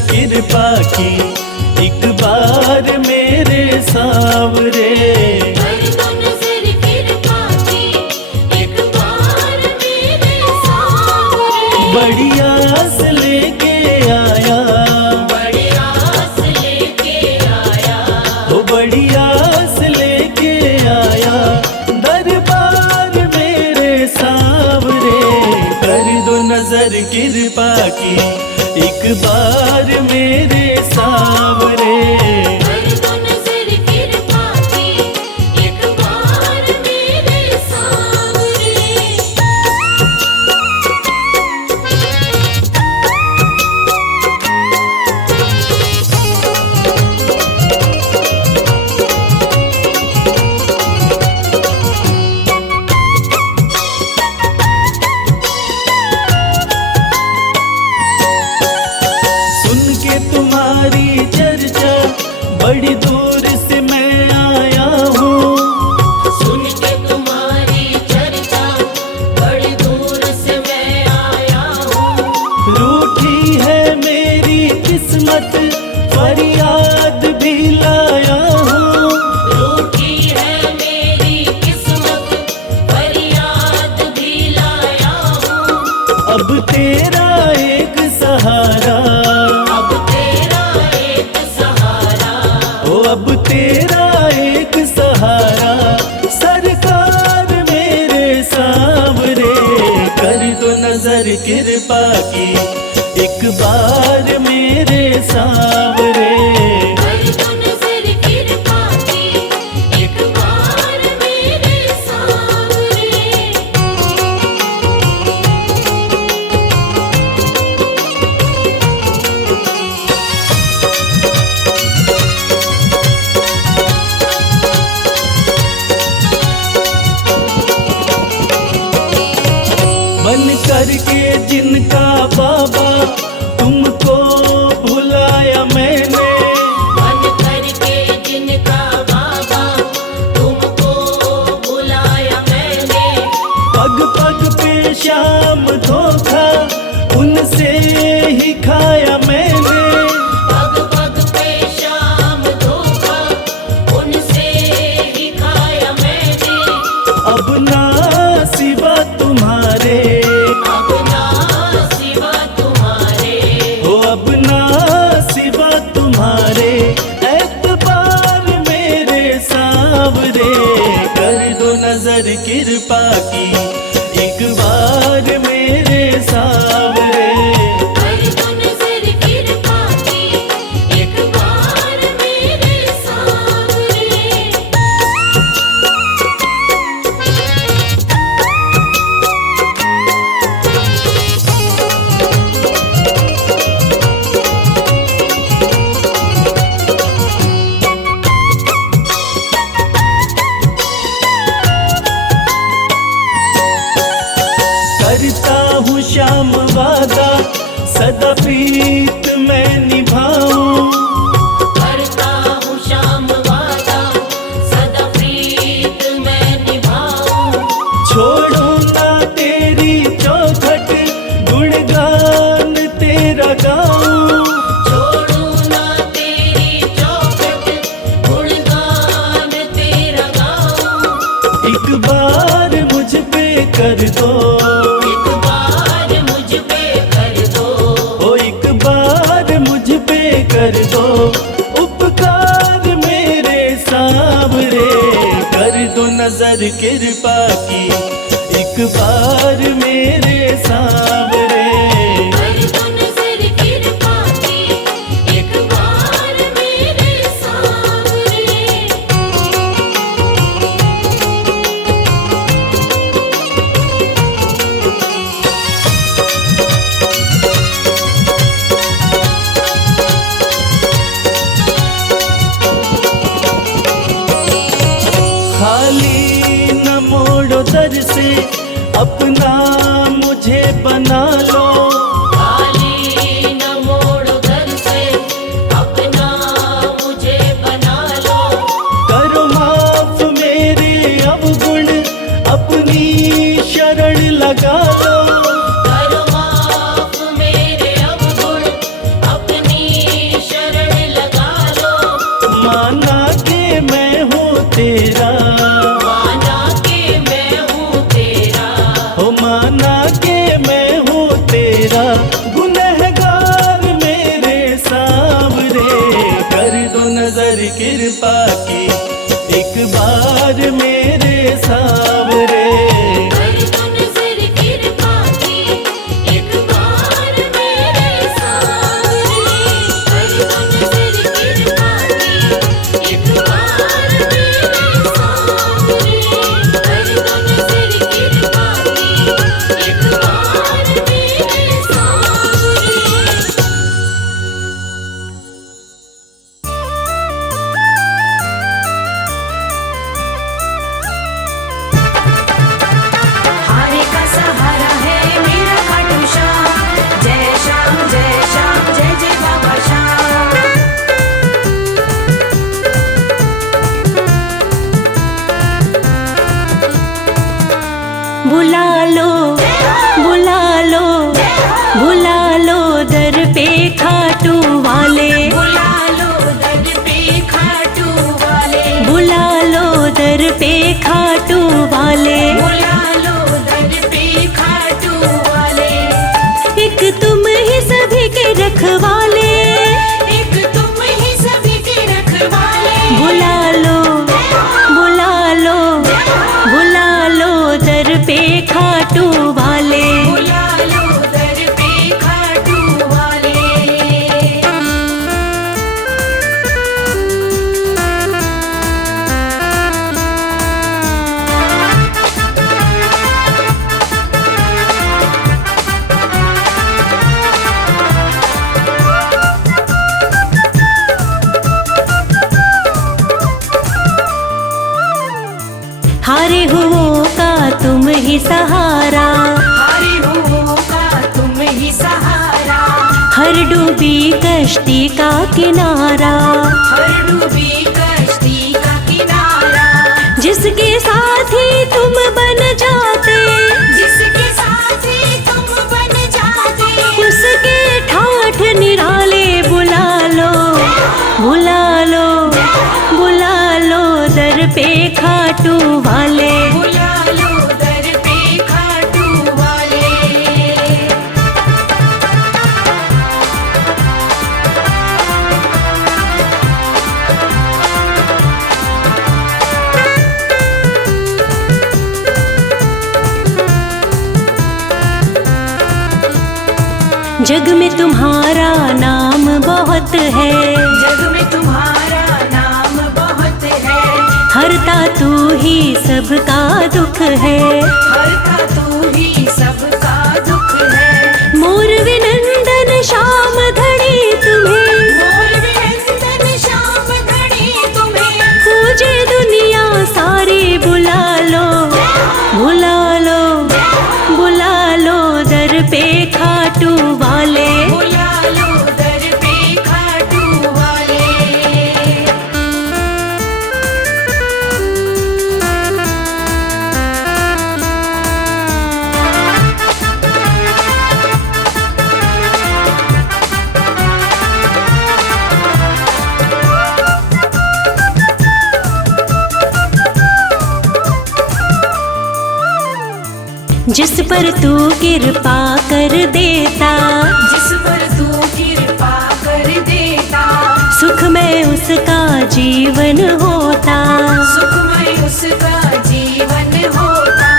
कृपा की एक बार मेरे सांवरे। कर दो नजर कृपा की एक बार मेरे सांवरे। बड़ी आस लेके आया, बड़ी आस लेके आया, ओ बड़ी आस लेके आया दरबार मेरे सांवरे। कर दो नजर कृपा की एक बार मेरे सांवरे। कर दो नजर कृपा की एक बार मेरे सांवरे। सुन के तुम्हारी चर्चा बड़ी दूर से मैं आया हूँ। सुन के तुम्हारी चर्चा बड़ी दूर से मैं आया हूँ। रूठी है मेरी किस्मत फरियाद भी लाया हूँ। रूठी है मेरी किस्मत फरियाद भी लाया हूँ। अब तेरा एक सहारा, अब तेरा एक सहारा, ओ अब तेरा एक सहारा सरकार मेरे सांवरे। कर दो नजर कृपा की एक बार मेरे सांवरे। कर दो नजर कृपा की एक बार मेरे सांवरे। बन करके जिनका बाबा तुमको भुलाया मैंने। बन करके जिनका बाबा तुमको बुलाया मैंने। पग पग पे शाम धोखा उनसे ही खाया मैंने। पग पग पे शाम धोखा उनसे ही खाया मैंने। अब ना सिवा तुम्हारे, अब ना सिवा तुम्हारे, हो अब ना सिवा तुम्हारे एतबार मेरे सांवरे। कर दो नजर कृपा की एक बार मेरे सांवरे। कर दो नजर कृपा की एक बार मेरे सांवरे। करता हूँ श्याम वादा सदा प्रीत मैं निभाऊं। करता हूँ श्याम वादा सदा प्रीत मैं निभाऊं। छोड़ो ना तेरी चौखट गुणगान तेरा गाऊं। छोड़ू ना तेरी चौखट गुणगान तेरा गाऊं। एक बार मुझ पे कर दो, एक बार मुझ पे कर दो। ओ एक बार मुझ पे कर दो उपकार मेरे सांवरे। कर दो नजर कृपा की एक बार मेरे सांवरे। कर दो नजर कृपा की एक बार मेरे सांवरे। खाली न मोड़ो दर से अपना मुझे बना लो। खाली न मोड़ो दर से अपना मुझे बना लो। करो माफ मेरे अवगुण अपनी शरण लगा लो। करो माफ मेरे अवगुण अपनी कृपा की, एक बार मेरे सांवरे। कर दो नजर कृपा की, एक बार मेरे सांवरे। कर दो नजर कृपा की, एक बार मेरे सांवरे। कर दो नजर कृपा की, एक बार मेरे सांवरे। हारे का सहारा है मेरा खाटू श्याम। जय श्याम जय श्याम जय जय बाबा श्याम। बुला लो बुला लो बुला लो दर पे खाटू वाले। बुला लो दर पे खाटू वाले। बुला लो दर पे खाटू वाले। बुला लो दर पे खाटू वाले। एक तुम ही सभी के रखवाले। एक तुम ही सभी के रखवाले। बुला लो बुला लो बुला लो दर पे खाटू वाले। बुला लो दर पे खाटू वाले। हारे हुओं का तुम ही सहारा। हारे हुओं का तुम ही सहारा। हर डूबी कश्ती का किनारा। हर डूबी कश्ती का किनारा। जिसके साथी तुम बन जाते, जिसके साथी तुम बन जाते। उसके ठाठ निराले। बुला लो बुला लो बुला लो दर पे खाटू वाले। बुला लो दर पे खाटू वाले। जग में तुम्हारा नाम बहुत है। जग में तुम्हारा नाम बहुत है। हरता तू ही सबका दुख है। हरता तू ही सबका दुख है। मोर विनंदन श्याम धड़ी तुम्हें। मोर विनंदन श्याम घड़ी तुम्हें। पूजे दुनिया सारी। बुला लो बुला लो बुला लो दर पे खाटू वाले। बुला लो दर पे खाटू वाले। जिस पर तू कृपा कर देता, जिस पर तू कृपा कर देता। सुख में उसका जीवन होता। सुखमय उसका जीवन होता।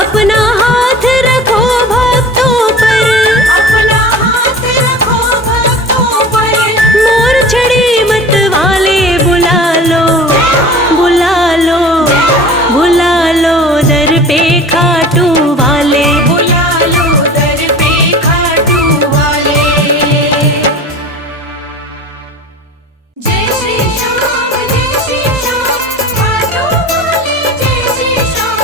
अपना हाथ रखो भक्तों पर। अपना हाथ रखो भक्तों पर। मोर छड़ी मत वाले। बुला लो बुला लो बुला लो दर पे खाटू वाले। बुला लो दर पे खाटू वाले। जय श्री श्याम जय श्री श्याम खाटू वाले। जय श्री श्याम।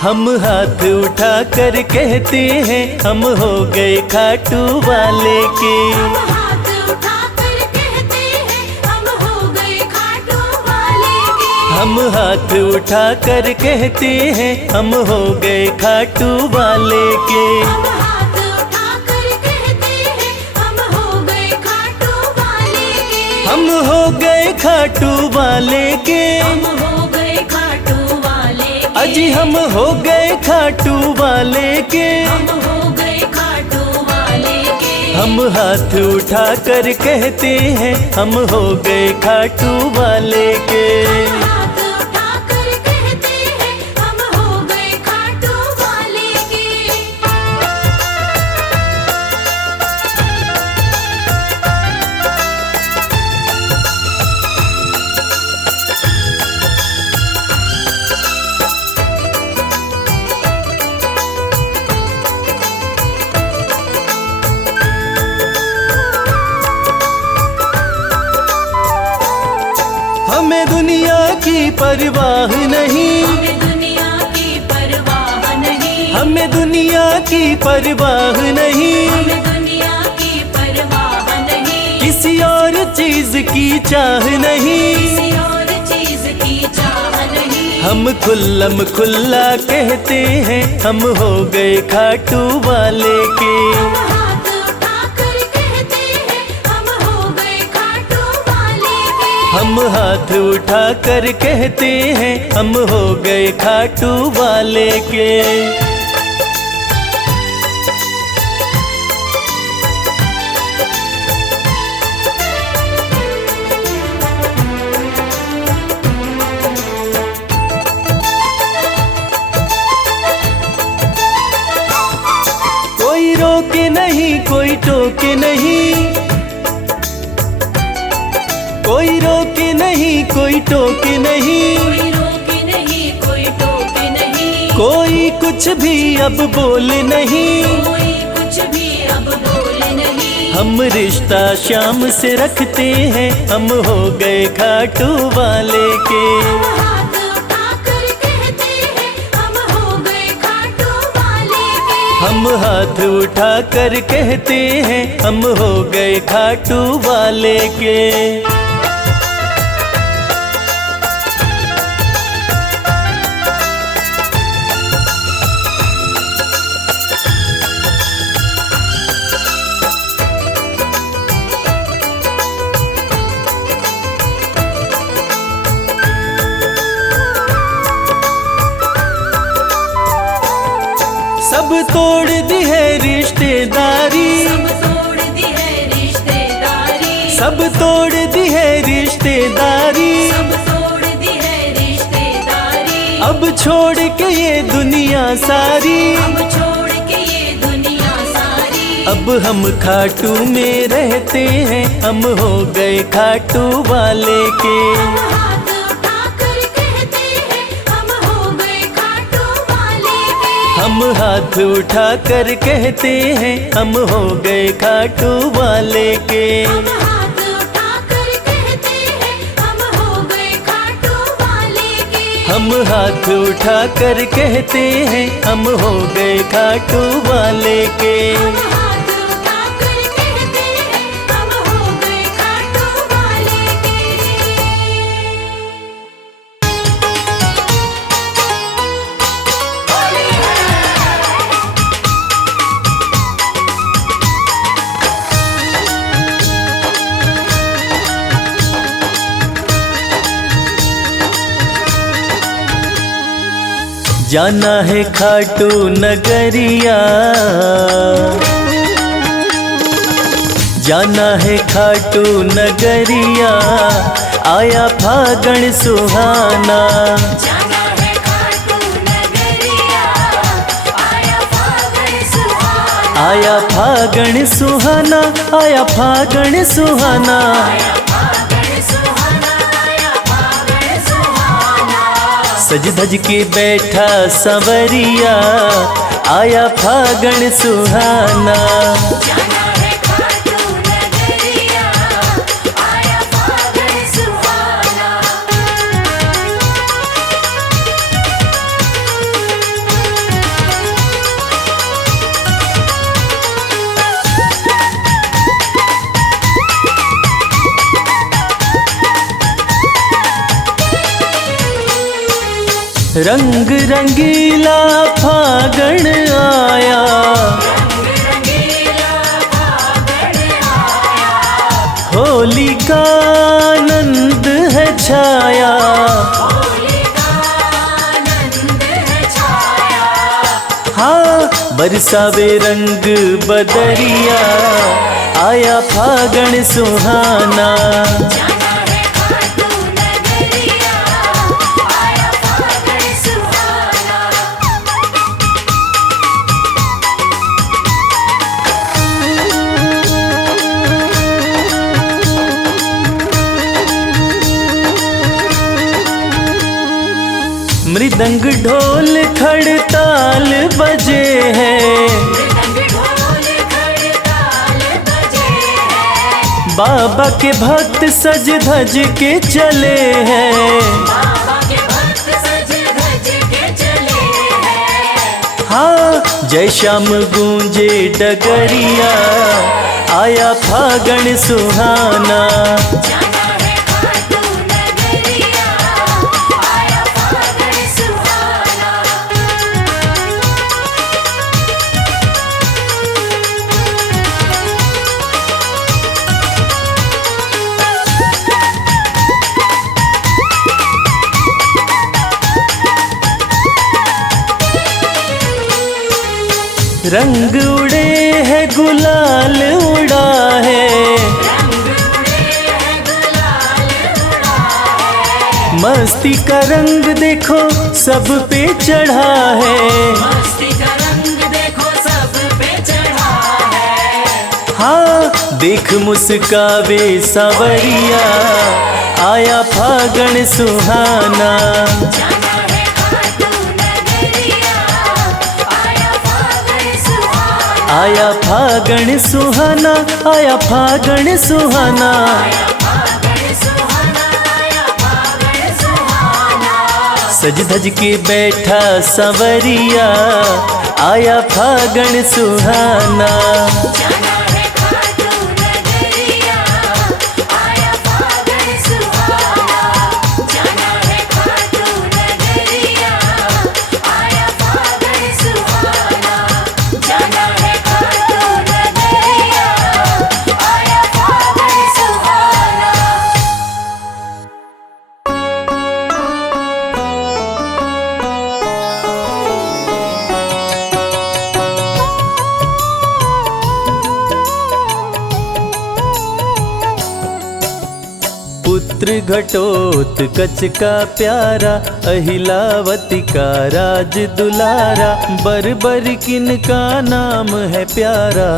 हम हाथ उठा कर कहते हैं हम हो गए खाटू वाले के। हम हाथ उठाकर कहते हैं हम हो गए खाटू वाले के। हम हाथ उठा कर कहते हैं हम हो गए खाटू वाले के। हम हाथ उठाकर कहते हैं हम हो गए खाटू वाले के। हम हो गए खाटू वाले के। हम हो गए खाटू वाले के। अजी हम हो गए खाटू वाले के। हम हो गए खाटू वाले के। हम हाथ उठा कर कहते हैं हम हो गए खाटू वाले के। हम हाथ उठाकर कहते हैं हम हो गए खाटू वाले के। हमें दुनिया की परवाह नहीं। हमें दुनिया की परवाह नहीं। हमें दुनिया की परवाह नहीं। हमें दुनिया की परवाह नहीं। किसी और चीज की चाह नहीं। किसी और चीज की चाह नहीं। हम खुल्लम खुल्ला कहते हैं हम हो गए खाटू वाले के। हम हाथ उठाकर कहते हैं हम हो गए खाटू वाले के। हम हाथ उठा कर कहते हैं हम हो गए खाटू वाले के। कोई रोके नहीं कोई टोके नहीं। कोई रोके नहीं कोई टोके नहीं। कोई रोके नहीं कोई टोके नहीं। कोई कुछ भी अब बोले नहीं। कोई कुछ भी अब बोले नहीं। हम रिश्ता शाम से रखते हैं हम हो गए खाटू वाले के। हम हाथ उठाकर कहते हैं हम हो गए खाटू वाले के। हम हाथ उठा कर कहते हैं हम हो गए खाटू वाले के। सब तोड़ दी है रिश्तेदारी। सब तोड़ दी है रिश्तेदारी। सब तोड़ दी है रिश्तेदारी। सब तोड़ दी है रिश्तेदारी। अब छोड़ के ये दुनिया सारी। अब छोड़ के ये दुनिया सारी। अब हम खाटू में रहते हैं हम हो गए खाटू वाले के। हम हाथ उठाकर कहते हैं हम हो गए खाटू वाले के। हम हाथ उठा कर कहते हैं हम हो गए खाटू वाले के। हम हाथ उठाकर कहते हैं हम हो गए खाटू वाले के। हम हाथ उठा कर कहते हैं हम हो गए खाटू वाले के। हम हाथ उठाकर कहते हैं हम हो गए खाटू वाले के। जाना है खाटू नगरिया। जाना है खाटू नगरिया। आया फागण सुहाना। जाना है खाटू नगरिया। आया फागण सुहाना। आया फागण सुहाना। आया फागण सुहाना। आया फागण सुहाना। आया फागण सुहाना। सज धज के बैठा संवरिया। आया फागण सुहाना। जाना है खाटू नगरिया। आया फागण सुहाना। रंग रंगीला फागण आया, होली का आनंद है छाया, हाँ बरसावे रंग बदरिया, आया फागण सुहाना। मृदंग ढोल खड़ताल बजे हैं, बाबा के भक्त सज धज के चले हैं, हाँ जय श्याम गूंजे डगरिया, आया फागण सुहाना। रंग उड़े है गुलाल उड़ा है, मस्ती का रंग देखो सब पे चढ़ा है, हाँ देख मुस्कावे सावरिया, आया फागण सुहाना। आया फागण सुहाना, आया फागण सुहाना, सज धज के बैठा संवरिया, आया फागण सुहाना। पुत्र घटोत्कच का प्यारा, अहिलावती का राज दुलारा, बर किन का नाम है प्यारा,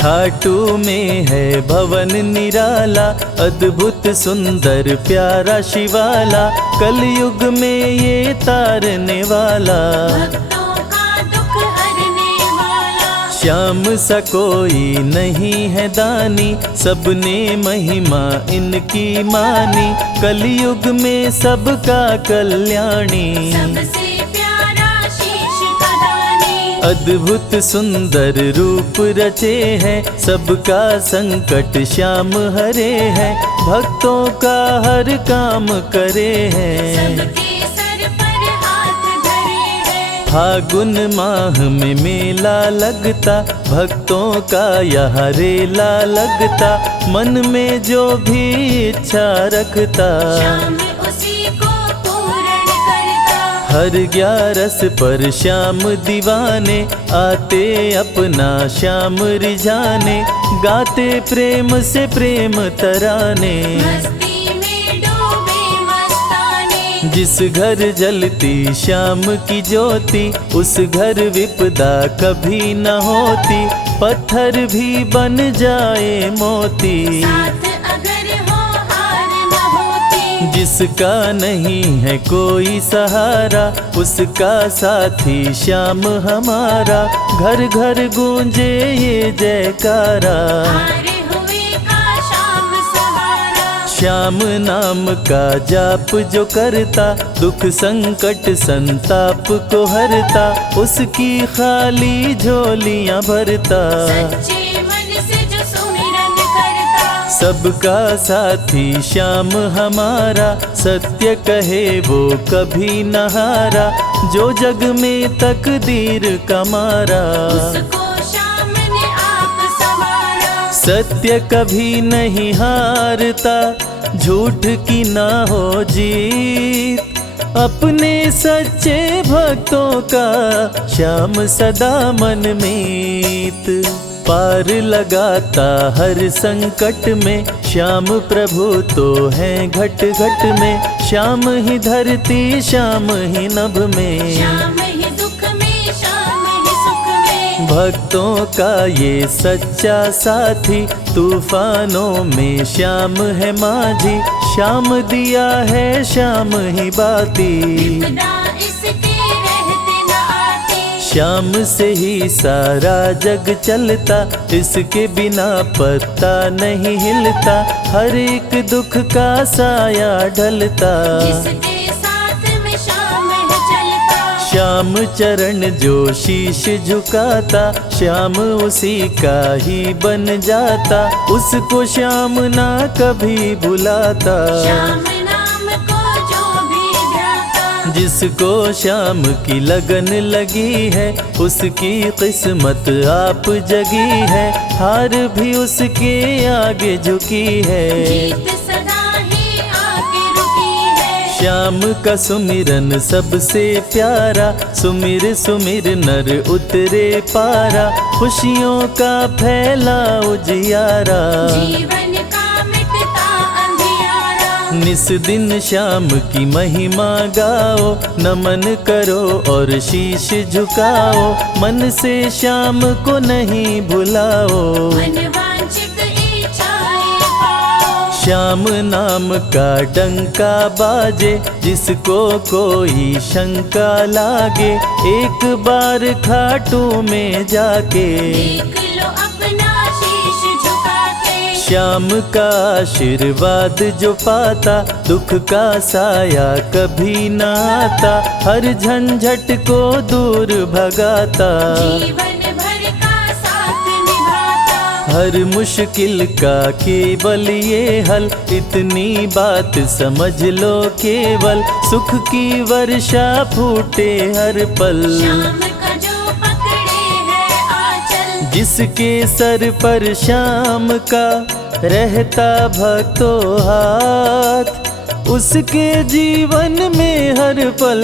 खाटू में है भवन निराला, अद्भुत सुंदर प्यारा शिवाला, कलयुग में ये तारने वाला, श्याम सा कोई नहीं है दानी, सबने महिमा इनकी मानी, कलयुग में सबका कल्याणी, अद्भुत सुंदर रूप रचे हैं, सबका संकट श्याम हरे हैं, भक्तों का हर काम करे हैं, फागुन माह में मेला लगता, भक्तों का यह रेला लगता, मन में जो भी इच्छा रखता, उसी को पूर्ण करता, हर 11 पर श्याम दीवाने, आते अपना श्याम रिझाने, गाते प्रेम से प्रेम तराने, जिस घर जलती श्याम की ज्योति, उस घर विपदा कभी न होती, पत्थर भी बन जाए मोती, साथ अगर हो हार न होती, जिसका नहीं है कोई सहारा, उसका साथी श्याम हमारा, घर घर गूंजे ये जयकारा, श्याम नाम का जाप जो करता, दुख संकट संताप को हरता, उसकी खाली झोलियां भरता, सच्चे मन से जो सुमिरन करता, सबका साथी श्याम हमारा, सत्य कहे वो कभी न हारा, जो जग में तकदीर का मारा। उसको श्याम ने आप संवारा। सत्य कभी नहीं हारता, झूठ की ना हो जीत, अपने सच्चे भक्तों का श्याम सदा मन मीत। पार लगाता हर संकट में, श्याम प्रभु तो हैं घट घट में, श्याम ही धरती श्याम ही नभ में, श्याम ही दुख में श्याम ही सुख में। भक्तों का ये सच्चा साथी, तूफानों में श्याम है माझी, श्याम दिया है श्याम ही बाती, विपदा इसके रहते न आती। श्याम से ही सारा जग चलता, इसके बिना पत्ता नहीं हिलता, हर एक दुख का साया ढलता, जिसके साथ में श्याम है चलता। श्याम चरण जो शीश झुकाता, श्याम उसी का ही बन जाता, उसको श्याम ना कभी भुलाता। श्याम नाम को जो भी ध्याता, जिसको श्याम की लगन लगी है, उसकी किस्मत आप जगी है, हार भी उसके आगे झुकी है, जीत सदा ही आके रुकी है। श्याम का सुमिरन सबसे प्यारा, सुमिर सुमिर नर उतरे पारा, खुशियों का फैला उजियारा, जीवन का मिटता अंधियारा। निस दिन श्याम की महिमा गाओ, नमन करो और शीश झुकाओ, मन से श्याम को नहीं भुलाओ, मनवांछित इच्छाएं पाओ। श्याम नाम का डंका बाजे, जिसको कोई शंका लागे, एक बार खाटू में जाके, देख लो अपना शीश झुका के। श्याम का आशीर्वाद जो पाता, दुख का साया कभी न आता, हर झंझट को दूर भगाता, जीवन भर का साथ निभाता। हर मुश्किल का केवल ये हल, इतनी बात समझ लो केवल, सुख की वर्षा फूटे हर पल, श्याम का जो पकड़े है आंचल, जिसके सर पर श्याम का रहता भक्तों हाथ, उसके जीवन में हर पल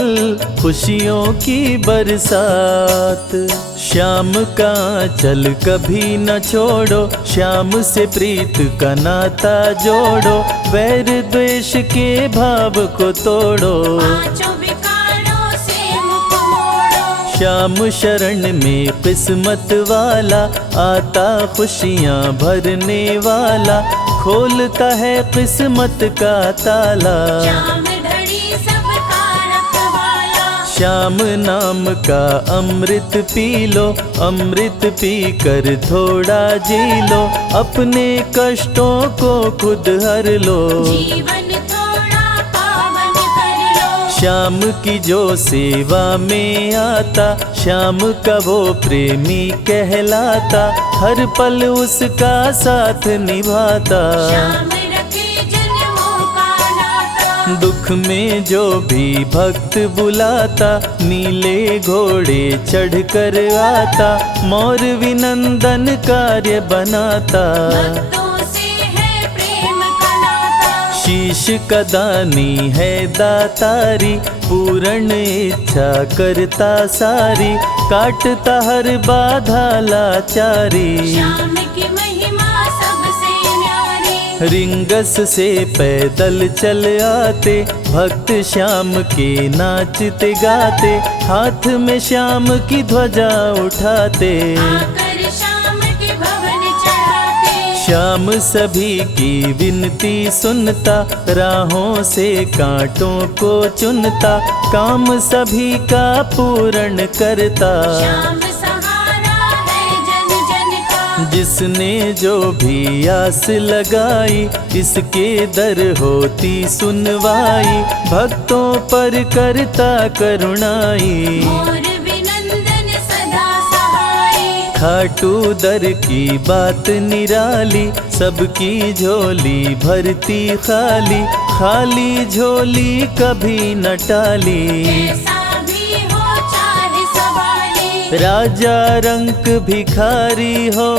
खुशियों की बरसात। श्याम का आंचल कभी न छोड़ो, श्याम से प्रीत का नाता जोड़ो, वैर द्वेष के भाव को तोड़ो, पांचों विकारों से मुख मोड़ो। श्याम शरण में किस्मत वाला, आता खुशियाँ भरने वाला, खोलता है किस्मत का ताला, श्याम धड़ी सबका रखवाला। श्याम नाम का अमृत पी लो, अमृत पी कर थोड़ा जी लो, अपने कष्टों को खुद हर लो, जीवन थोड़ा पावन कर लो। श्याम की जो सेवा में आता, श्याम का वो प्रेमी कहलाता, हर पल उसका साथ निभाता, श्याम रखे जन्मों का नाता। दुख में जो भी भक्त बुलाता, नीले घोड़े चढ़ कर आता, मोर विनंदन कार्य बनाता, भक्तों से है प्रेम का नाता। शीश का दानी है दातारी, पूर्ण इच्छा करता सारी, काटता हर बाधा लाचारी, श्याम की महिमा सबसे न्यारी। रिंगस से पैदल चल आते, भक्त श्याम के नाचते गाते, हाथ में श्याम की ध्वजा उठाते, आकर श्याम के भवन चढ़ाते। श्याम सभी की विनती सुनता, राहों से कांटों को चुनता, काम सभी का पूर्ण करता, श्याम सहारा है जन जन का। जिसने जो भी आस लगाई, इसके दर होती सुनवाई, भक्तों पर करता करुणाई, मोर विनंदन सदा सहाय। खाटू दर की बात निराली, सबकी झोली भरती खाली, खाली झोली कभी न टाली। कैसा भी हो चाहे सवाली, राजा रंक भिखारी हो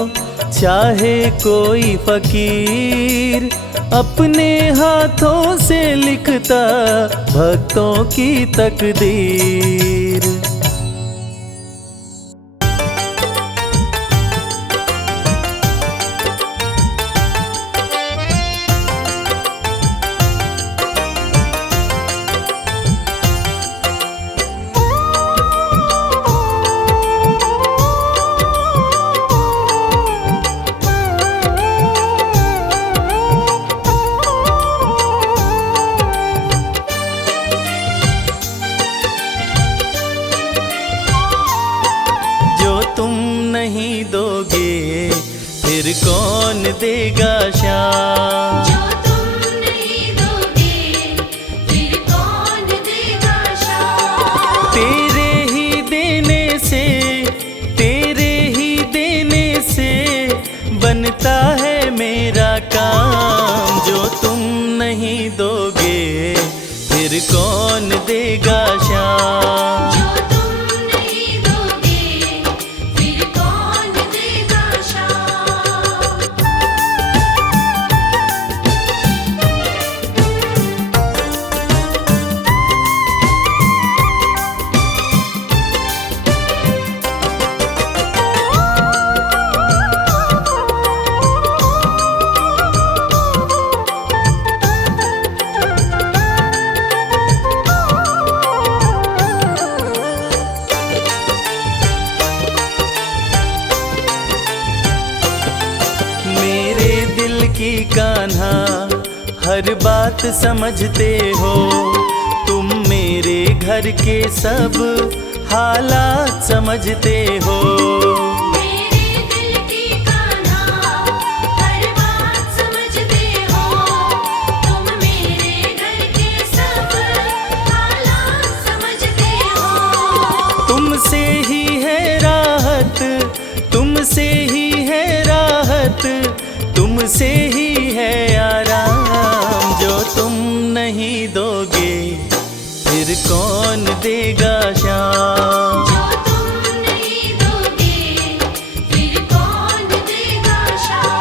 चाहे कोई फकीर, अपने हाथों से लिखता भक्तों की तकदीर। नहीं दोगे फिर कौन देगा शाम, जो तुम नहीं दोगे फिर कौन देगा शाम। तेरे ही देने से, तेरे ही देने से बनता है मेरा काम, जो तुम नहीं दोगे फिर कौन देगा शाम। जो तुम नहीं दोगे फिर कौन देगा शाम। मेरे दिल की कान्हा हर बात समझते हो, तुम मेरे घर के सब हालात समझते हो। मेरे दिल की कान्हा हर बात समझते हो, तुम मेरे घर के सब हालात समझते हो। तुमसे ही है राहत, तुमसे ही है राहत, तुमसे ही है आराम, जो तुम नहीं दोगे फिर कौन देगा शाम। जो तुम नहीं दोगे फिर कौन देगा शाम।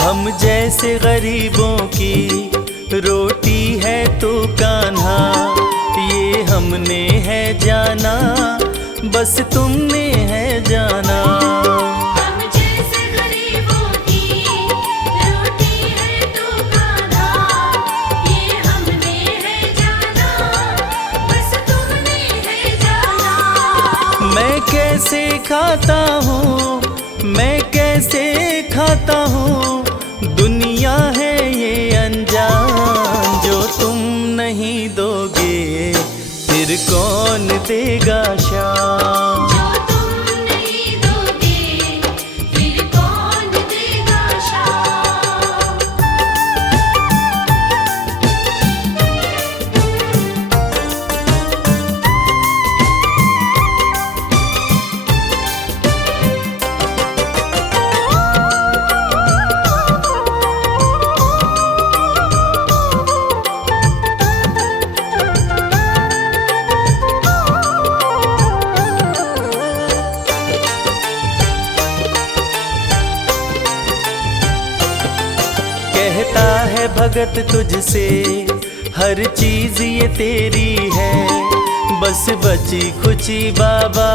हम जैसे गरीबों की रोटी है तू कान्हा, ये हमने है जाना बस तुमने है जाना। हम जैसे गरीबों की रोटी है तू कान्हा, ये हमने है जाना बस तुमने है जाना। मैं कैसे खाता हूँ, मैं कैसे खाता हूँ, दुनिया है ये अनजान, जो तुम नहीं दोगे फिर कौन देगा शाम। जो तुम नहीं दोगे फिर कौन देगा शाम। कहता है भगत तुझसे हर चीज ये तेरी है, बस बची खुची बाबा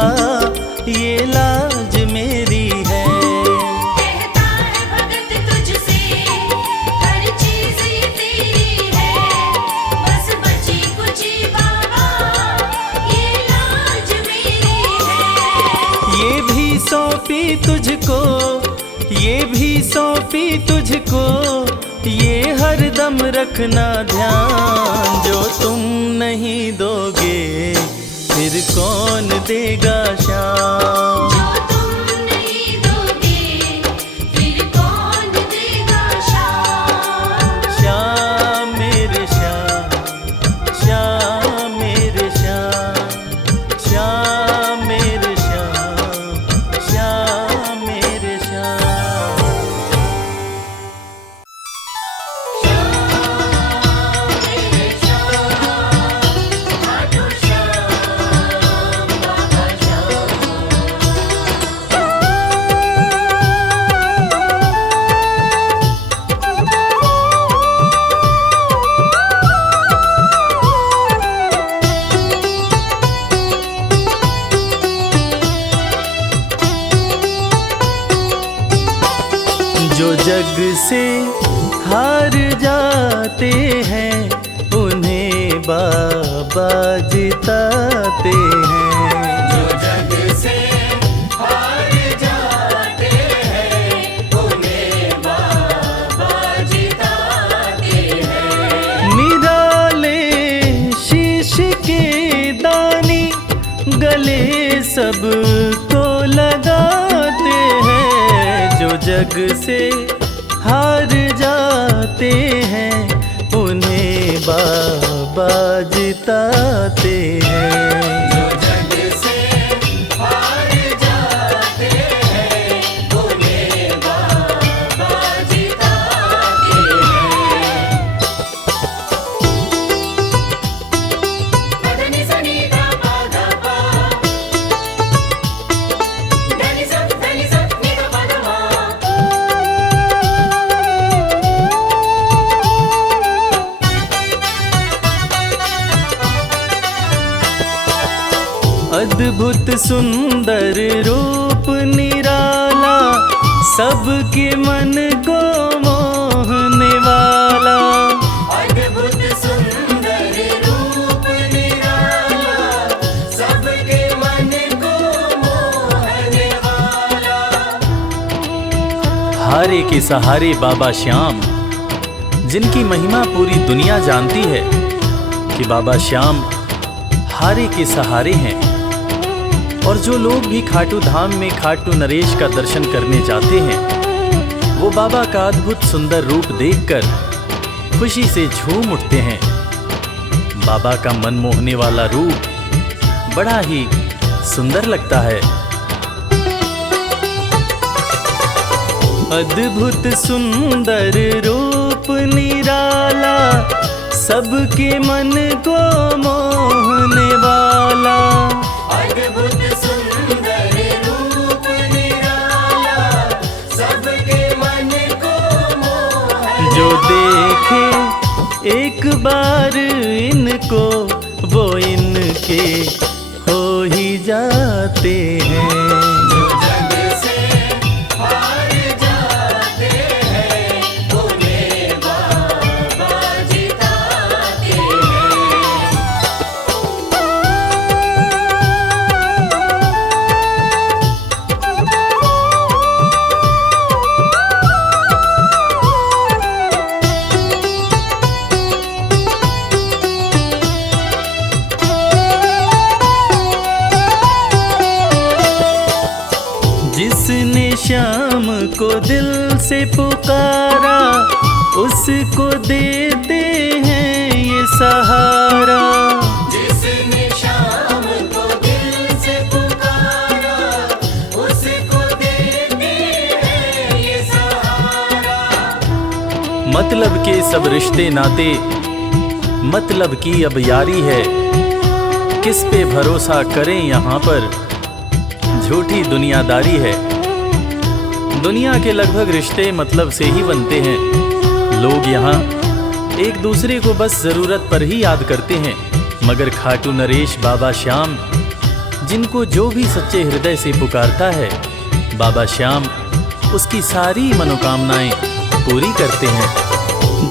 ये लाज मेरी है। कहता है भगत तुझसे हर चीज ये तेरी है, बस बची कुची बाबा ये लाज मेरी है। ये भी सौंपी तुझको, ये भी सौंपी तुझको, ये हर दम रखना ध्यान, जो तुम नहीं दोगे फिर कौन देगा श्याम। जो तुम नहीं दोगे फिर कौन देगा श्याम। श्याम मेरे श्याम, श्याम मेरे श्याम, श्याम मेरे श्याम, श्याम मेरे श्याम। जो जग से हार जाते हैं उन्हें बाबा जिताते हैं। जो जग से हार जाते हैं उन्हें बाबा जिताते हैं। निराले शीश के दानी गले सबको लगाते हैं। जो जग से हार जाते हैं उन्हें बाबा जिताते हैं। जो जग से हार जाते हैं उन्हें बाबा जिताते हैं। पदनि सनि धा पा धा पा, धनि सा नि धा पा धा मा। अद्भुत सुंदर रूप निराला सबके मन को मोहने वाला। अद्भुत सुंदर रूप निराला सबके मन को मोहने वाला। हारे के सहारे बाबा श्याम, जिनकी महिमा पूरी दुनिया जानती है कि बाबा श्याम हारे के सहारे हैं। और जो लोग भी खाटू धाम में खाटू नरेश का दर्शन करने जाते हैं वो बाबा का अद्भुत सुंदर रूप देखकर खुशी से झूम उठते हैं। बाबा का मन मोहने वाला रूप बड़ा ही सुंदर लगता है। अद्भुत सुंदर रूप निराला सबके मन को मोहने वाला। अद्भुत सुंदर रूप निराला सबके मन को मोहने। जो देखे एक बार इनको वो इनके हो ही जाते हैं। जो जग से हार जाते हैं उन्हें बाबा जिताते हैं। जिसने श्याम को दिल से पुकारा उसको देते हैं ये सहारा। जिसने शाम को दिल से पुकारा उसको देते हैं ये सहारा। मतलब के सब रिश्ते नाते मतलब की अब यारी है। किस पे भरोसा करें यहाँ पर झूठी दुनियादारी है। दुनिया के लगभग रिश्ते मतलब से ही बनते हैं। लोग यहाँ एक दूसरे को बस जरूरत पर ही याद करते हैं, मगर खाटू नरेश बाबा श्याम जिनको जो भी सच्चे हृदय से पुकारता है बाबा श्याम उसकी सारी मनोकामनाएं पूरी करते हैं।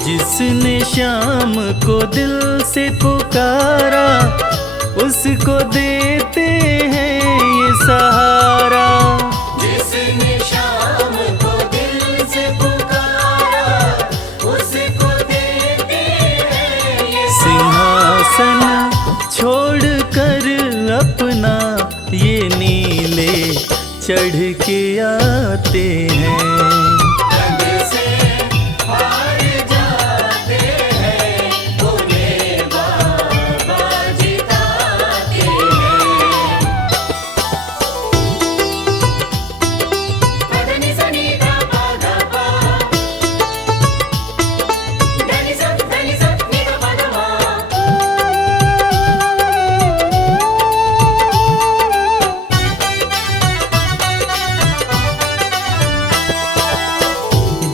जिसने श्याम को दिल से पुकारा उसको देते हैं ये सहारा। जिसने शाम को दिल से पुकारा उसको देते हैं ये सिंहासन छोड़ कर अपना चढ़ के आते हैं।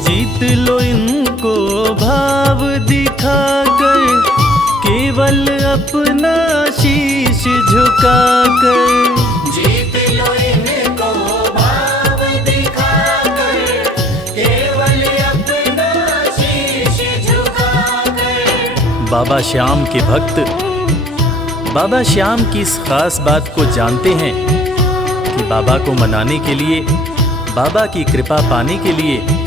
जीत लो इनको भाव दिखाकर, केवल अपना शीश झुकाकर। जीत लो इनको भाव दिखाकर, केवल अपना शीश झुकाकर। बाबा श्याम के भक्त बाबा श्याम की इस खास बात को जानते हैं कि बाबा को मनाने के लिए, बाबा की कृपा पाने के लिए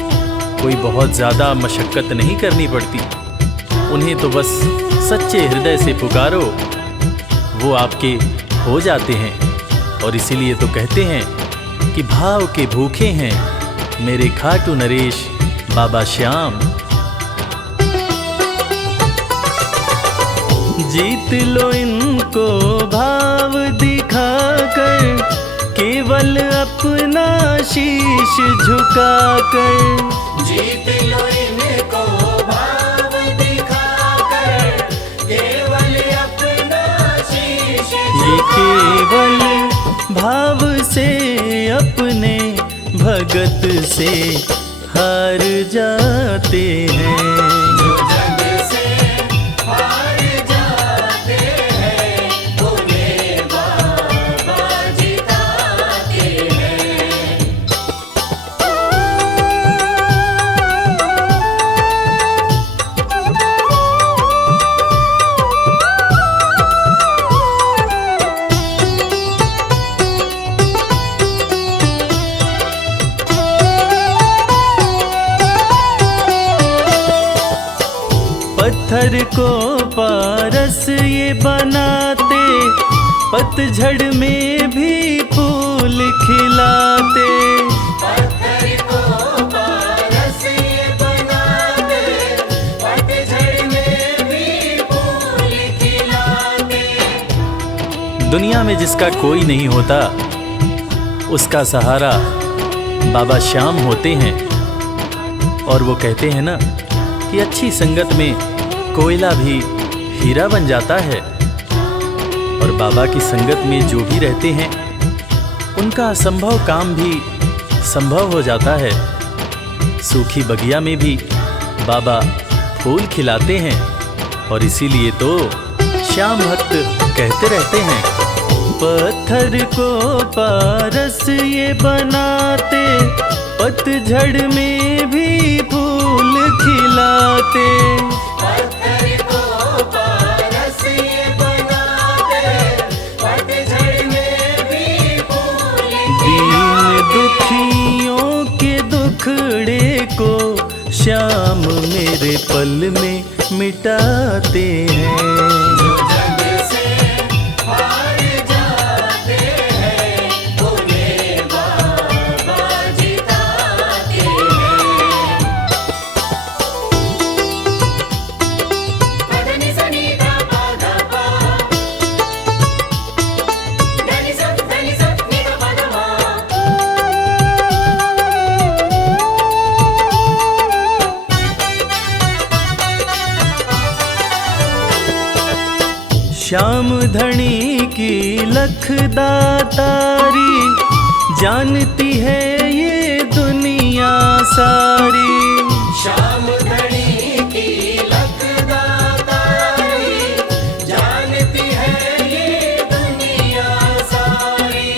कोई बहुत ज़्यादा मशक्क़त नहीं करनी पड़ती। उन्हें तो बस सच्चे हृदय से पुकारो, वो आपके हो जाते हैं। और इसीलिए तो कहते हैं कि भाव के भूखे हैं मेरे खाटू नरेश बाबा श्याम। जीत लो इनको भाव दिखाकर, केवल अपना शीश झुकाकर। जीत लो इनको भाव दिखाकर, केवल अपना शीश ये केवल भाव से अपने भगत से हार जाते हैं। जो जग से हार जाते हैं, उन्हें बाबा जिताते हैं। पत्थर को पारस ये बनाते, पतझड़ में भी फूल खिलाते। पत्थर को पारस ये बनाते, पतझड़ में भी फूल खिलाते। दुनिया में जिसका कोई नहीं होता, उसका सहारा बाबा श्याम होते हैं। और वो कहते हैं ना कि अच्छी संगत में कोयला भी हीरा बन जाता है। और बाबा की संगत में जो भी रहते हैं, उनका असंभव काम भी संभव हो जाता है। सूखी बगिया में भी बाबा फूल खिलाते हैं। और इसीलिए तो श्याम भक्त कहते रहते हैं, पत्थर को पारस ये बनाते, पतझड़ में भी फूल खिलाते। पत्थर को पारस ये बनाते, पतझड़ में भी फूल दीन दुखियों के दुखड़े को श्याम मेरे पल में मिटाते हैं। जो जग से हार जाते हैं, उन्हें बाबा जिताते हैं। पदनि सनि धा पा धा पा, धनि सा नि धा पा धा मा। श्याम धनी की लख दातारी, जानती है ये दुनिया सारी। श्याम धनी की लख दातारी, जानती है ये दुनिया सारी।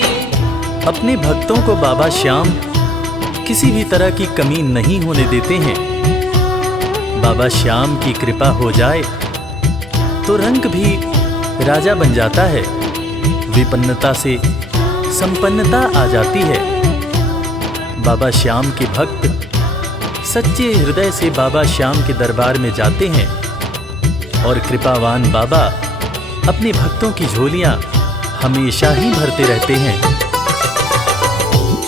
अपने भक्तों को बाबा श्याम किसी भी तरह की कमी नहीं होने देते हैं। बाबा श्याम की कृपा हो जाए तो रंग भी राजा बन जाता है, विपन्नता से संपन्नता आ जाती है। बाबा श्याम के भक्त सच्चे हृदय से बाबा श्याम के दरबार में जाते हैं और कृपावान बाबा अपने भक्तों की झोलियां हमेशा ही भरते रहते हैं।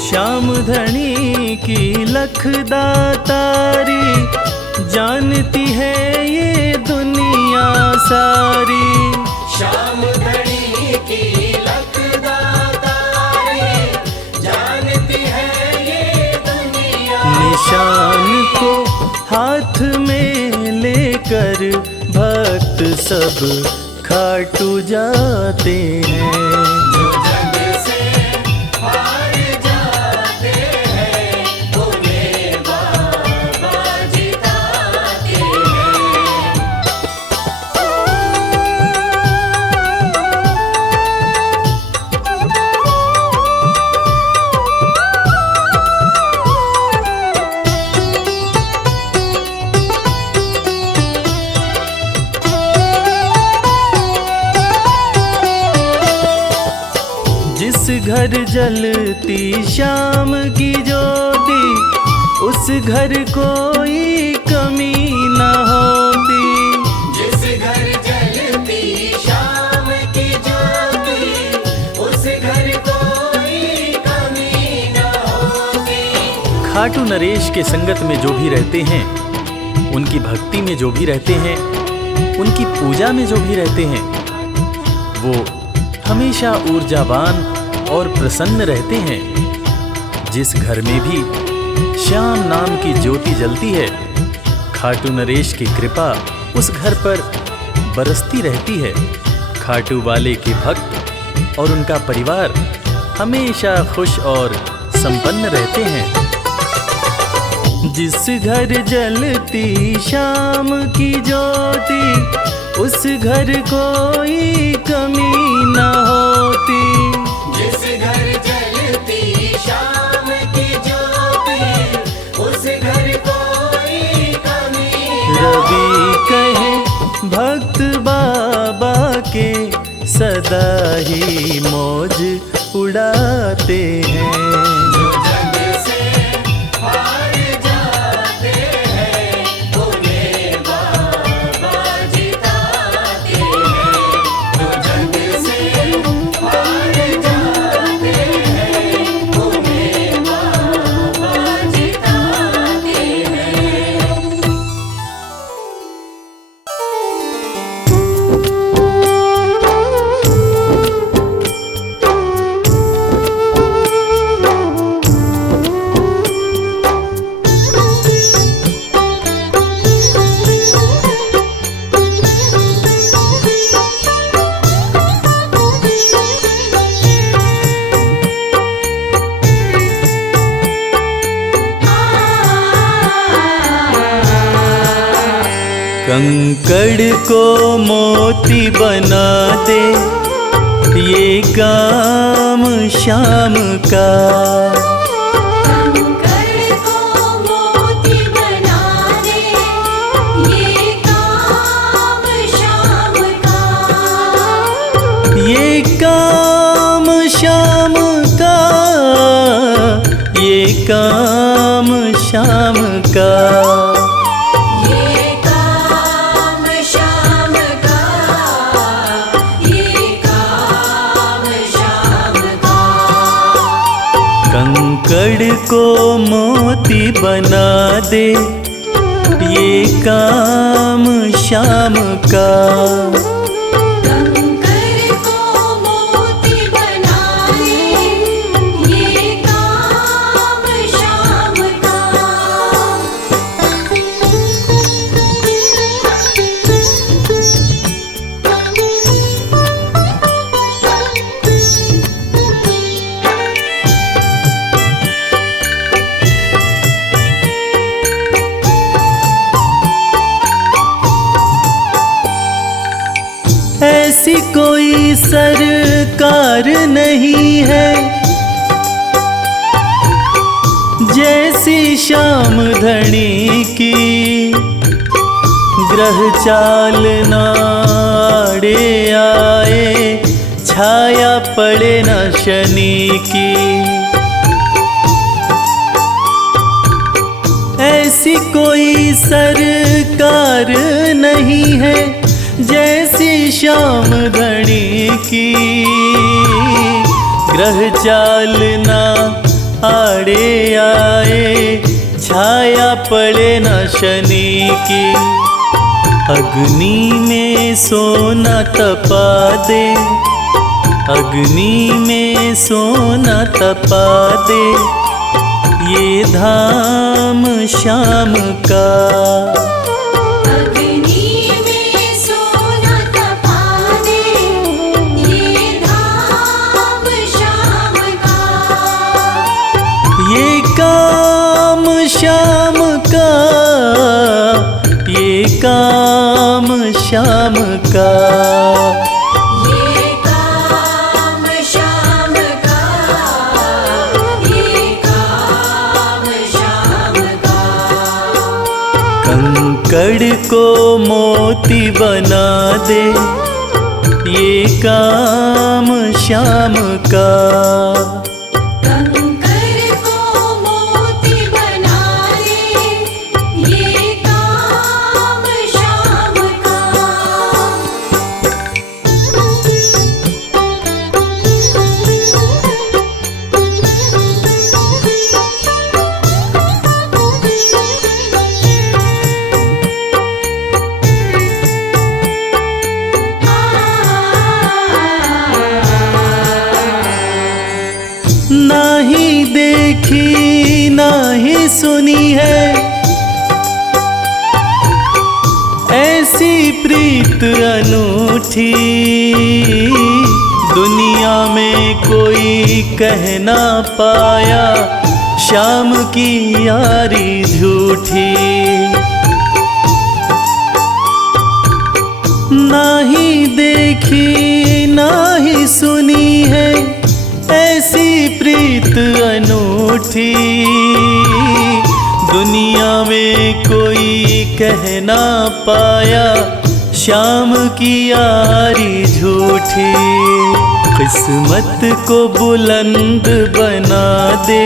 श्याम धनी की लखदातारी जानती है ये दुनिया सारी। श्याम धनी की लखदातारी जानती है ये दुनिया। निशान को हाथ में लेकर भक्त सब खाटू जाते हैं। जो जग से हार जाते हैं उन्हें बाबा जिताते हैं। जिस घर जलती शाम की ज्योति उस घर कोई कमी न होती। जिस घर जलती शाम की ज्योति उस घर कोई कमी न होती। खाटू नरेश के संगत में जो भी रहते हैं, उनकी भक्ति में जो भी रहते हैं, उनकी पूजा में जो भी रहते हैं, वो हमेशा ऊर्जावान और प्रसन्न रहते हैं। जिस घर में भी श्याम नाम की ज्योति जलती है, खाटू नरेश की कृपा उस घर पर बरसती रहती है। खाटू वाले के भक्त और उनका परिवार हमेशा खुश और संपन्न रहते हैं। जिस घर जलती शाम की ज्योति उस घर कोई कमी न होती। जिस घर जलती शाम की ज्योति उस घर कोई कमी न रवि कहे भक्त बाबा के सदा ही मौज उड़ाते हैं। जो जग से हार जाते हैं उन्हें बाबा जिताते हैं। जो जग से हार जाते हैं उन्हें बाबा जिताते हैं। कंकड़ को मोती बना दे ये काम शाम का। कंकड़ को मोती बना दे ये काम शाम का। ये काम शाम का, ये काम शाम का। ये काम शाम का, ये काम शाम का। कंकड़ को मोती बना दे ये काम शाम का। कंकड़ को मोती बना दे ये काम शाम का। ऐसी कोई सरकार नहीं है जैसी श्याम धनी की। ग्रह चालना आड़े आए, छाया पड़े न शनि की। ऐसी कोई सरकार नहीं है जैसी श्याम धनी की। ग्रह चालना आड़े आए छाया पड़े न शनि की। अग्नि में सोना तपा दे, अग्नि में सोना तपा दे, ये धाम श्याम का। अग्नि में सोना तपा दे, ये धाम श्याम का। ये काम श्याम का, ये काम श्याम का। ये काम श्याम का, ये काम श्याम का। कंकड़ को मोती बना दे, ये काम श्याम का। कंकर को मोती बना दे, ये काम श्याम का। नाही देखी नाही सुनी है ऐसी प्रीत अनूठी। दुनिया में कोई कह ना पाया श्याम की यारी झूठी। नाही देखी नाही सुनी है ऐसी प्रीत अनूठी। दुनिया में कोई कह ना पाया श्याम की यारी झूठी। किस्मत को बुलंद बना दे,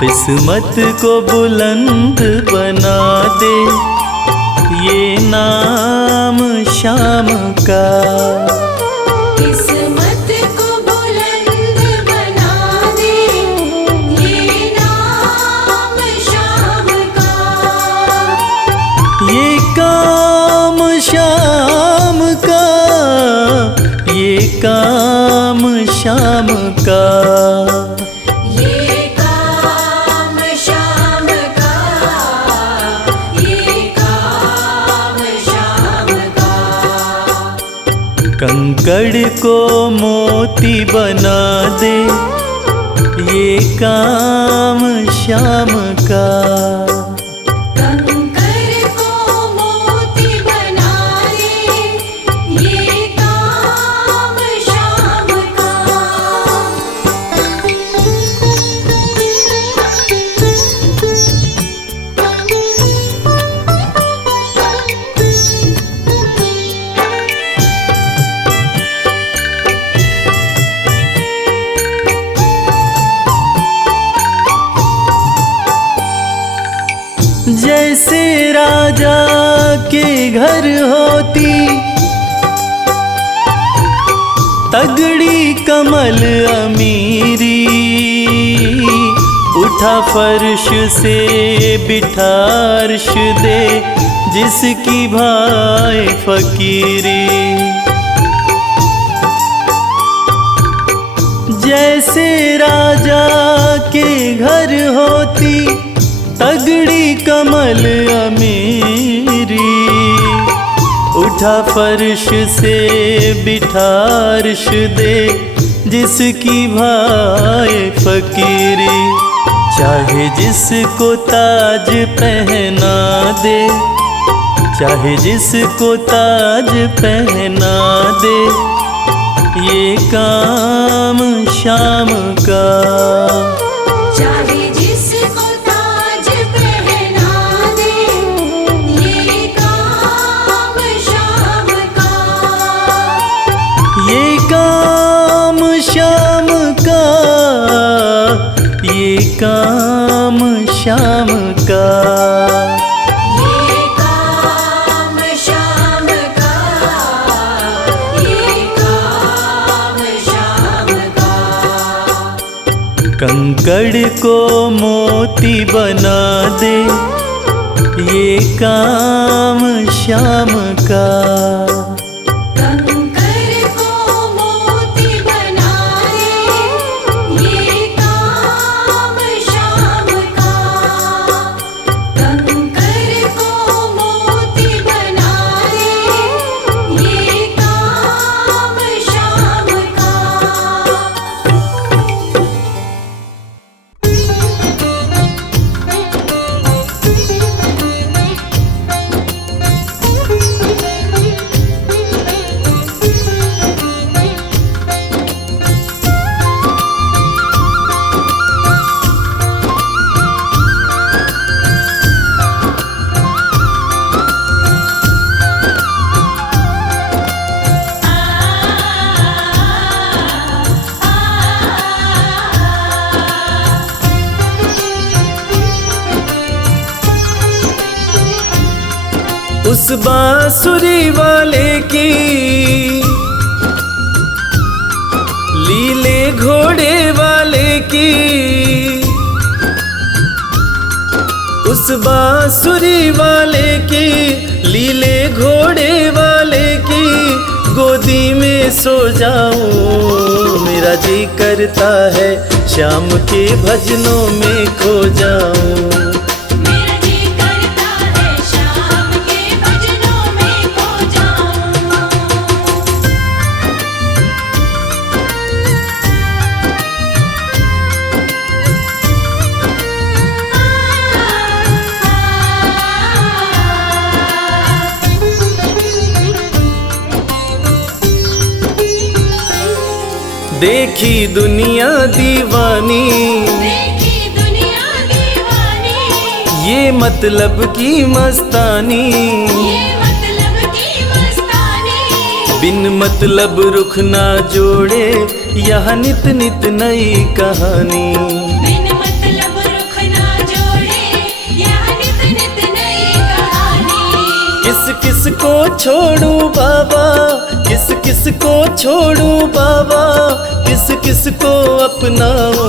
किस्मत को बुलंद बना दे, ये नाम श्याम का। किस्मत को बुलंद बना दे, ये नाम श्याम का। ये काम श्याम का, ये काम श्याम का। ये काम श्याम का, ये काम श्याम का। कंकड़ को मोती बना दे, ये काम श्याम का। कंकर को मोती बना दे, ये काम श्याम का। जैसे राजा के घर होती तगड़ी कमल अमीरी। उठा फर्श से बिठा अर्श दे, जिसकी भाई फकीरी। जैसे राजा के घर होती तगड़ी कमल अमीरी। उठा फर्श से बिठा अर्श दे, जिसकी भाई फकीरी। चाहे जिसको ताज पहना दे, चाहे जिसको ताज पहना दे, ये काम श्याम का। चाहे जिसको ताज पहना दे, ये काम श्याम का। ये काम श्याम का, ये काम श्याम का। ये काम श्याम का, ये काम श्याम का। कंकड़ को मोती बना दे, ये काम श्याम का। कंकर को मोती बना दे, ये काम श्याम का। कंकर को मोती बना दे, ये काम श्याम का। उस बांसुरी वाले की लीले घोड़े वाले की, उस बांसुरी वाले की लीले घोड़े वाले की गोदी में सो जाऊं। मेरा जी करता है श्याम के भजनों में खो जाऊं। मेरा जी करता है श्याम के भजनों में खो जाऊं। देखी दुनिया दीवानी, देखी दुनिया दीवानी, ये मतलब की मस्तानी। ये मतलब की मस्तानी। बिन मतलब रुख ना जोड़े, यहाँ नित नित नई कहानी। बिन मतलब रुख ना जोड़े, यहाँ नित नित नई कहानी। किस किस को छोड़ू बाबा, किस किस को छोड़ू बाबा, किस किस को अपनाऊं।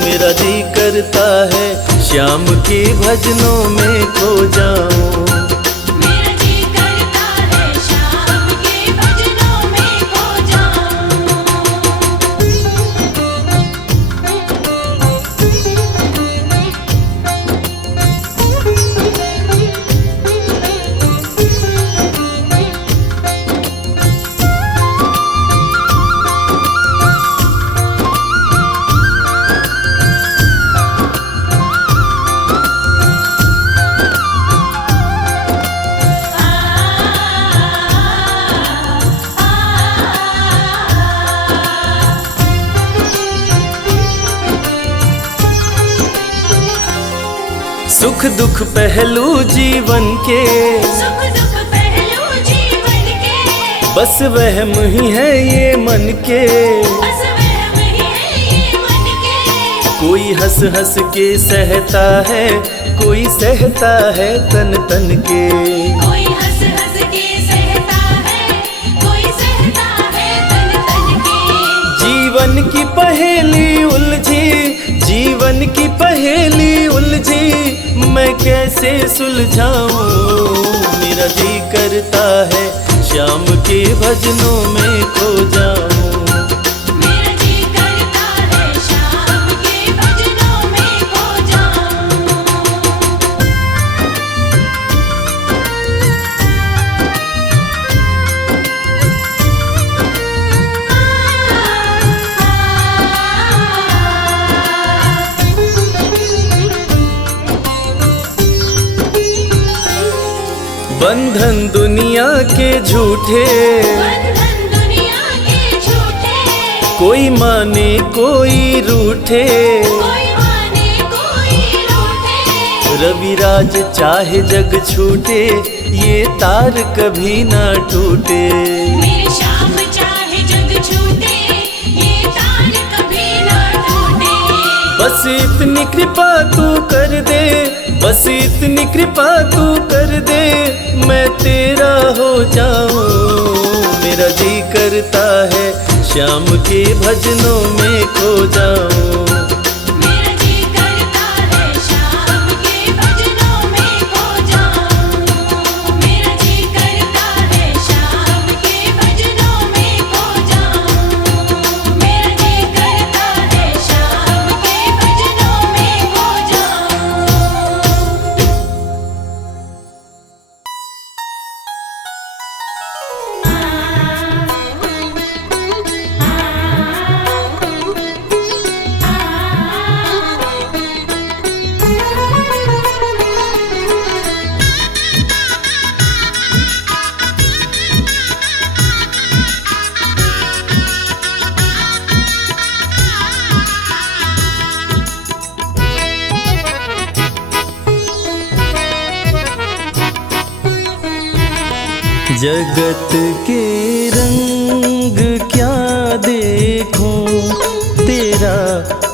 मेरा जी करता है श्याम के भजनों में खो जाऊं। मेरा जी करता है श्याम के भजनों में खो जाऊं। सुख दुख पहलू जीवन के, सुख दुख पहलू जीवन के, बस वहम ही है ये मन के। बस वहम ही है ये मन के। कोई हंस हंस के सहता है, कोई सहता है तन तन के। कोई हंस हंस के सहता है, कोई सहता है तन तन के। जीवन की पहेली उलझी, जीवन की पहेली उलझी, मैं कैसे सुलझाऊं। मेरा जी करता है श्याम के भजनों में खो जाऊं। मेरा जी करता है श्याम के भजनों में खो जाऊं। बंधन दुनिया के झूठे, बंधन दुनिया के झूठे, कोई माने कोई रूठे। कोई माने कोई रूठे। रविराज चाहे जग छूटे, ये तार कभी ना टूटे। मेरे श्याम चाहे जग छूटे, ये तार कभी ना टूटे। बस इतनी कृपा तू कर दे, बस इतनी कृपा तू कर दे, मैं तेरा हो जाऊं। मेरा जी करता है श्याम के भजनों में खो जाऊं। जगत के रंग क्या देखूं, तेरा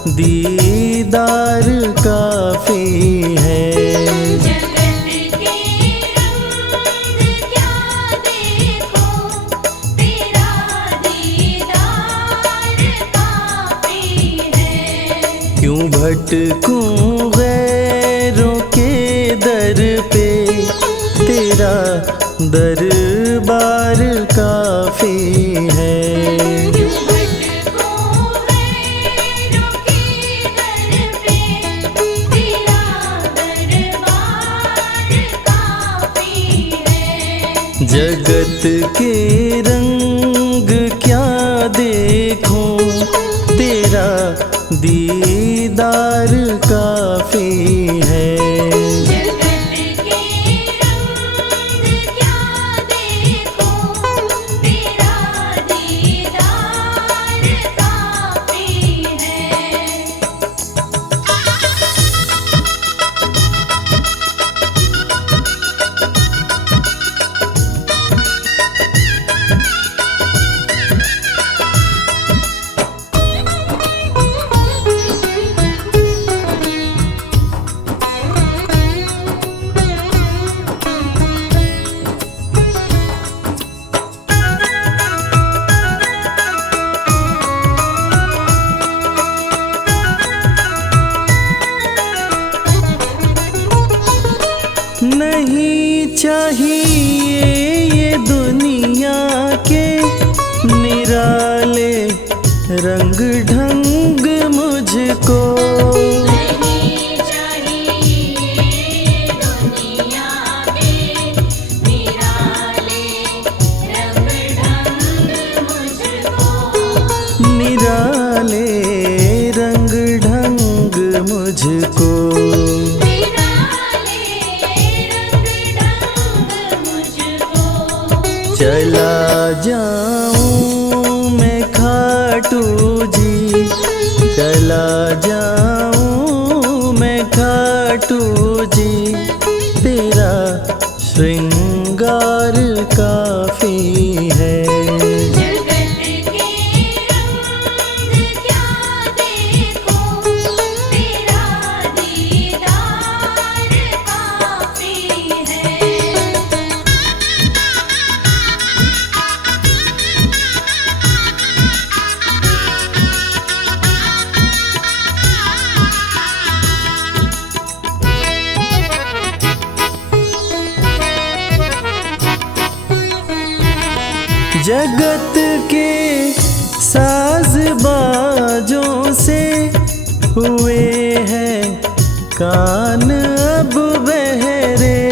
दीदार काफी है। जगत के रंग क्या देखूं, तेरा दीदार काफी है। क्यों भटकूं गैरों के दर पे, तेरा दरबार काफी है। जगत के रंग क्या देखूं, तेरा दीदार काफी है। जगत के रंग क्या देखूं, तेरा दीदार काफी है। नहीं चाहिए ये दुनिया के निराले रंग ढंग मुझको। नहीं चाहिए दुनिया के निराले रंग ढंग मुझको। निराले रंग ढंग मुझको। चला जाऊं मैं खाटू जी, चला जाऊं मैं खाटू जी, तेरा श्रृंगार काफी है। जगत के रंग क्या देखूं, तेरा दीदार काफी है। जगत के साज बाजों से हुए हैं कान अब बहरे।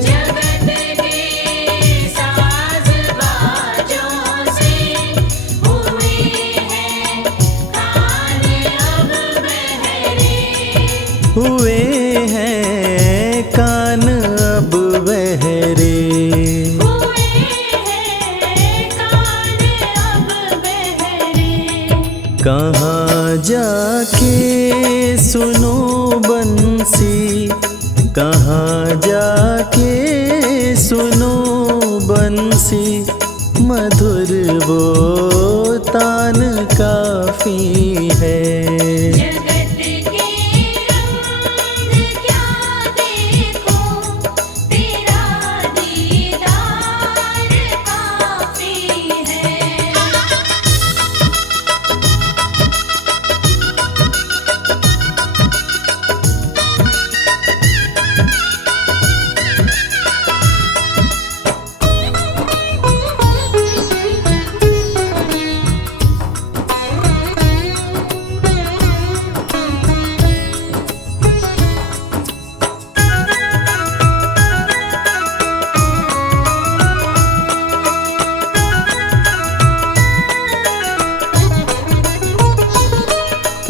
जगत के साज बाजों से हुए हैं कान अब बहरे। हुए हैं कान अब बहरे। हुए हैं कान अब बहरे। कहाँ जाके सुनो बंसी, कहाँ जाके सुनो बंसी, मधुर वो तान काफी है। जगत के रंग क्या देखूं, तेरा दीदार काफी है।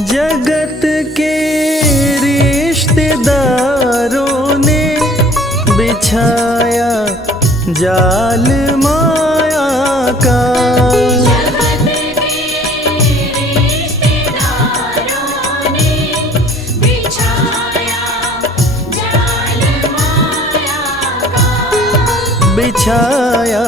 जगत के रिश्तेदारों ने बिछाया जाल माया का। जगत के रिश्तेदारों ने बिछाया जाल माया का। बिछाया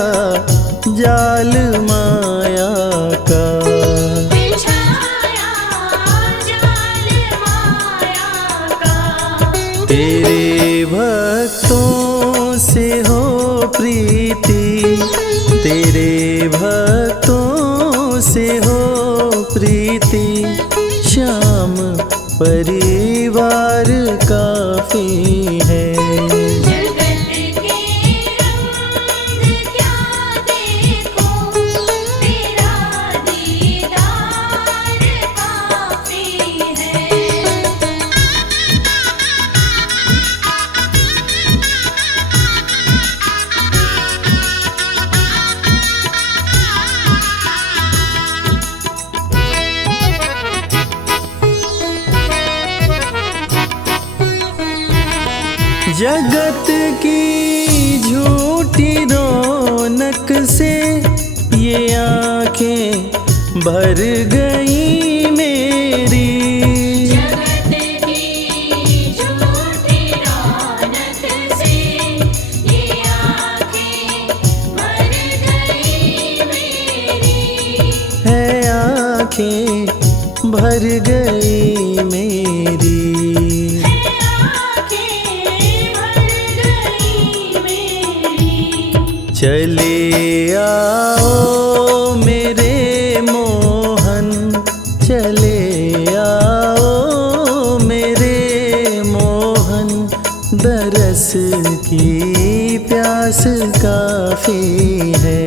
से हो प्रीति, श्याम परिवार काफी है। जगत के रंग क्या देखो, तेरा दीदार काफी है। जगत की झूठी रौनक से ये आँखें भर गई मेरी। जगत की झूठी रौनक से ये आँखें भर गई मेरी। है आँखें भर गई मेरी। चले आओ मेरे मोहन, चले आओ मेरे मोहन, दरस की प्यास काफी है।